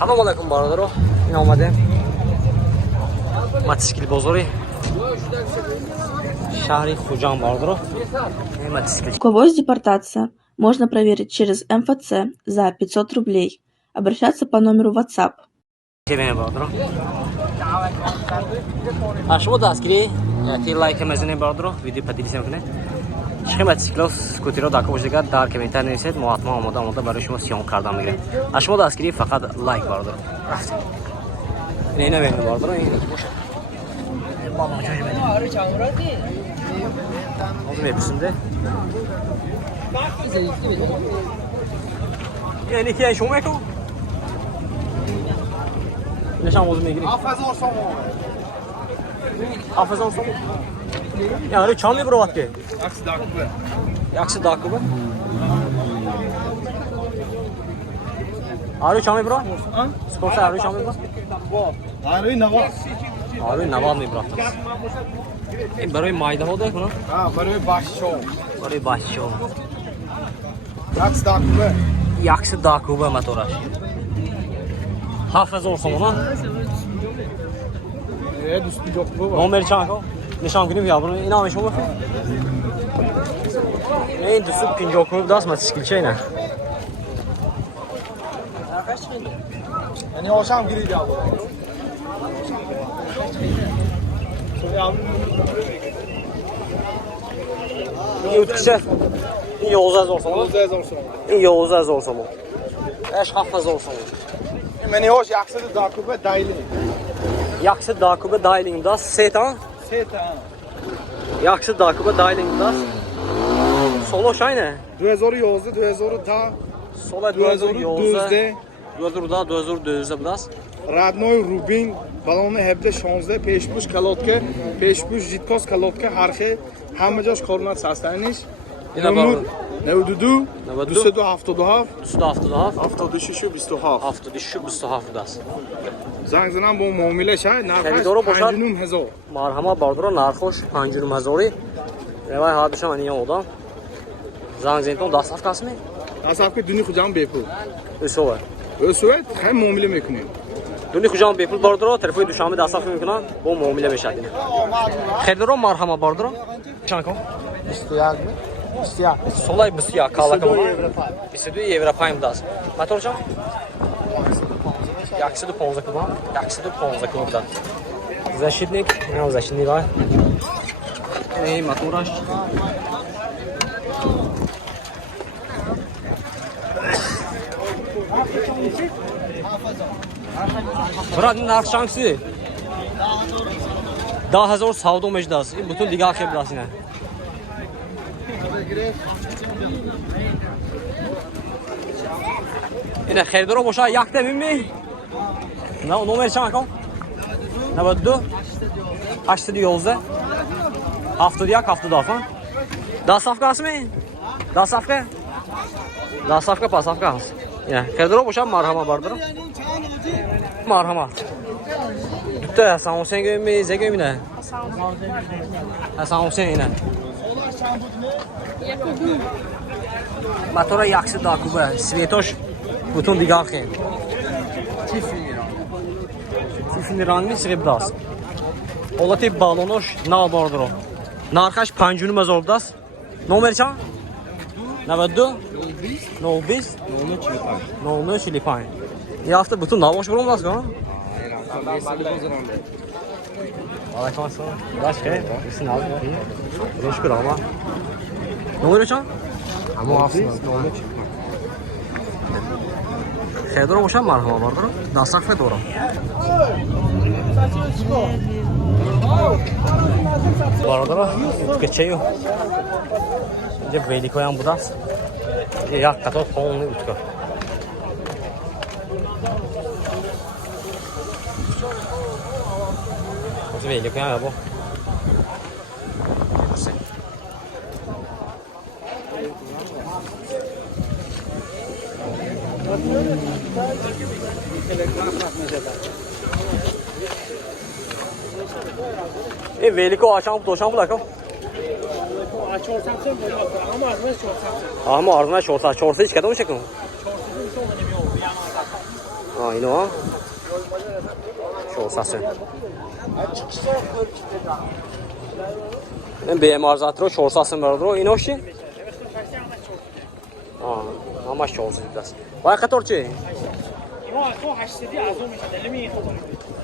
Salom alaykum barodaro. In omadem. Мотоцикл бозори. Шахри Худжан barodaro. Мотоцикл. У кого есть депортация? Можно проверить через МФЦ за 500 рублей. Обращаться по номеру WhatsApp. شما دستگیری تی لایک مزنه باردرو ویدیو پدیلیس میکنه شما мотоциклос скутеро дако бошдага дар комментарий несет мо ҳатман омода барои шумо сиём кардан мегирем шумо дастгири фақат лайк باردرو рафт ина бинед باردرو ин боша баба чоҷ бедем ҳозир мепурсимде яъни ки шумо мекун نشان موضوع میگیری 7000 سوم 7000 سوم یعنی چند می برات که عکس داکوبه آره چند می برات سپورت آره چند می برات آره نواد آره نواد می برات این برای مایده ها ده کنه برای باششو برای باششو عکس داکوبه عکس داکوبه موتورش 7000 سوم دوستی جوک بابا نمبر چند کو نشان کنیم یا برو اینا همشون بفرست این دوست 50 کلوب داست мотоцикл چه نه یعنی آشام گیری جا بابا این اوتکشه این 11000 سوم 12000 سوم این 11000 سوم اش 7000 سوم منی هوش عکس داکوبه دایلی Yaxşı Dakubə Dailingda Setan. Yaxşı Dakubə Dailingda. Solo şayne. 2011 2010 Sola 2011. 2012 budas. Radnoy Rubin balon 17 peshpush kalotke peshpush jitkos kalotke harxe hamma josh ko'rinadi sastanis. Ina bor. 92 277 277 76 27 budas. زنگ زنم با معامله شد خریدارو نرخش باشد 5,000 مرحمت باردارو نرخش 5,000 روای حادثه من این آدم زنگ زنتون دست اف کاسمی اصلا که دونی خودم بپول اسوه هم معامله میکنیم دونی خودم بپول باردارو تلفن دوشنبه دست اف میکنن با معامله بشدین خریدارو مرحمت باردارو چند کن استیاق solay bısya kalakam 22 евро payım das motor çam Yaxşı da 15 kubam yaxşı da 15 kubam защитник ну защитник var ey motoraş Buranın narx şansı 10000 savdo mecdas bütün diğer xeblasına اینه خریدارو باشه یک دمیم می نه نمر چند کن 92 811 71 72 فن دست صفقه هست می دست صفقه پس صفقه هست اینه خریدارو باشه مرحمت باردارو مرحمت دوتا حسن حسین گویم می زگویم نه حسن حسین اینه motora yaxshi Dakubə, Svetosh bütün diğerki. Tifniranli srebdas. Olati balonosh na bordro. Narxash 5,000 das. Nomer çan? 92 020 03 Lipan. Yafta bütün navoş bulunmaz mı? Aleyküm selam. Başka? İsim abi. Teşekkür ama. Nomer çan? Ama aslında doğru çıkma. Xedoro boşa marhaba vardır. Dastak Xedoro. Baradara utkaçeyo. İnce velikoyan budas. Ya kato tonlu utka. Nasıl velikoyan ya bu? این veliko açan doşan bulakam. Ama ardına çorsa hiç kadar mı çekin? Aynen. Şorsası. Ben BMR zaten şorsasın var o. İno şey. Ama şorsu biraz. Vay kadar şey.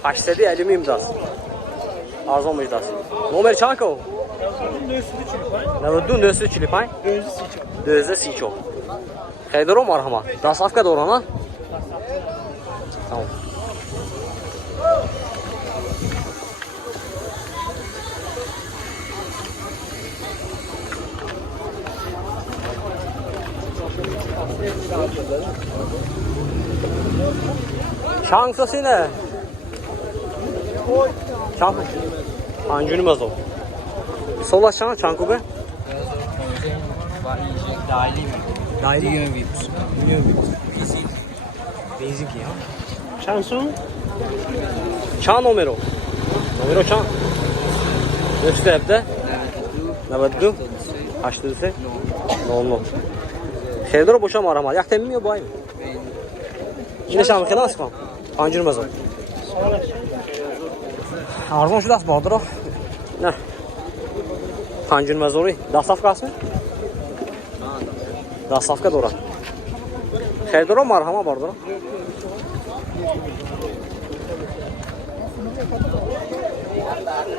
850 biraz. Arzon biraz. Nomer çank o. Ne dün çili pay? Dözü siço. Xeydaro marhama. Dasafka dorana. Tamam. Şansası ne? Şans. Ancunumaz o. Sola şans çanku be. Daire yön virüs. Benzin ki ya. Şanson? Çan numero. Numero çan. Üstü evde. Ne vardı? Açtı ise. No. Şeyler boşa mı arama? Yak temmiyor bu ay. Yine şanlı kadar sıkmam. Ancunumaz o. Arzon şu das bağdır o. Ne? Ancunumaz orayı. Dasafkası mı? Dasafka doğru. Xeydaro marhama vardır.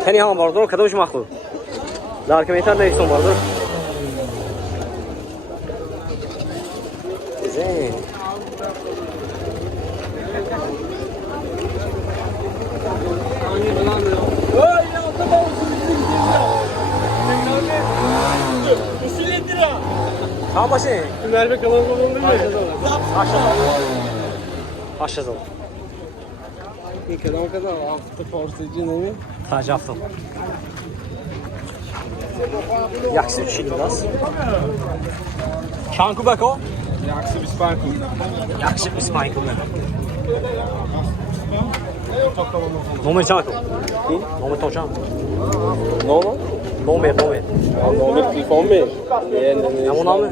Teni ham vardır. Kadoş maqul. Darkemetar neyson vardır. Güzel. Tamam başı. Merve kanalı olur mu? Aşağıda. İlk adam kadar hafta forsacı ne mi? Sadece hafta. Yaksi üçüydü biraz. Çanku bak o. Yaksi bir sparkle. Yaksi bir spike. Nomer çanku. Nomer to çanku. Nomer? Nomer. Nomer telefon mu? Ne bu namı?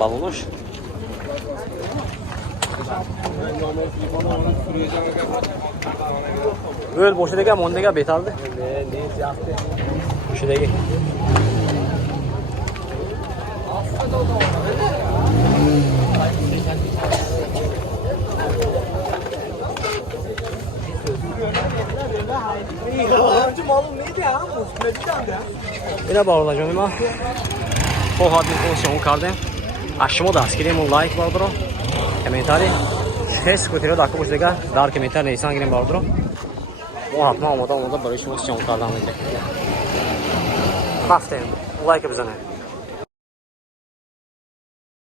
Balonoş. Öl boşuna gel, monda gel betaldı. Şuraya gel. Yine bağlayacağım ama. O haddi konuşuyorum kardeşim. Aşımı da askeriye like vardır o. Komentari. Test kutuyla da akı boşluğa dar komentar neyse hangi vardır o. O hatma olmadan barışmak için kardeşim. Haftaya like bize ne?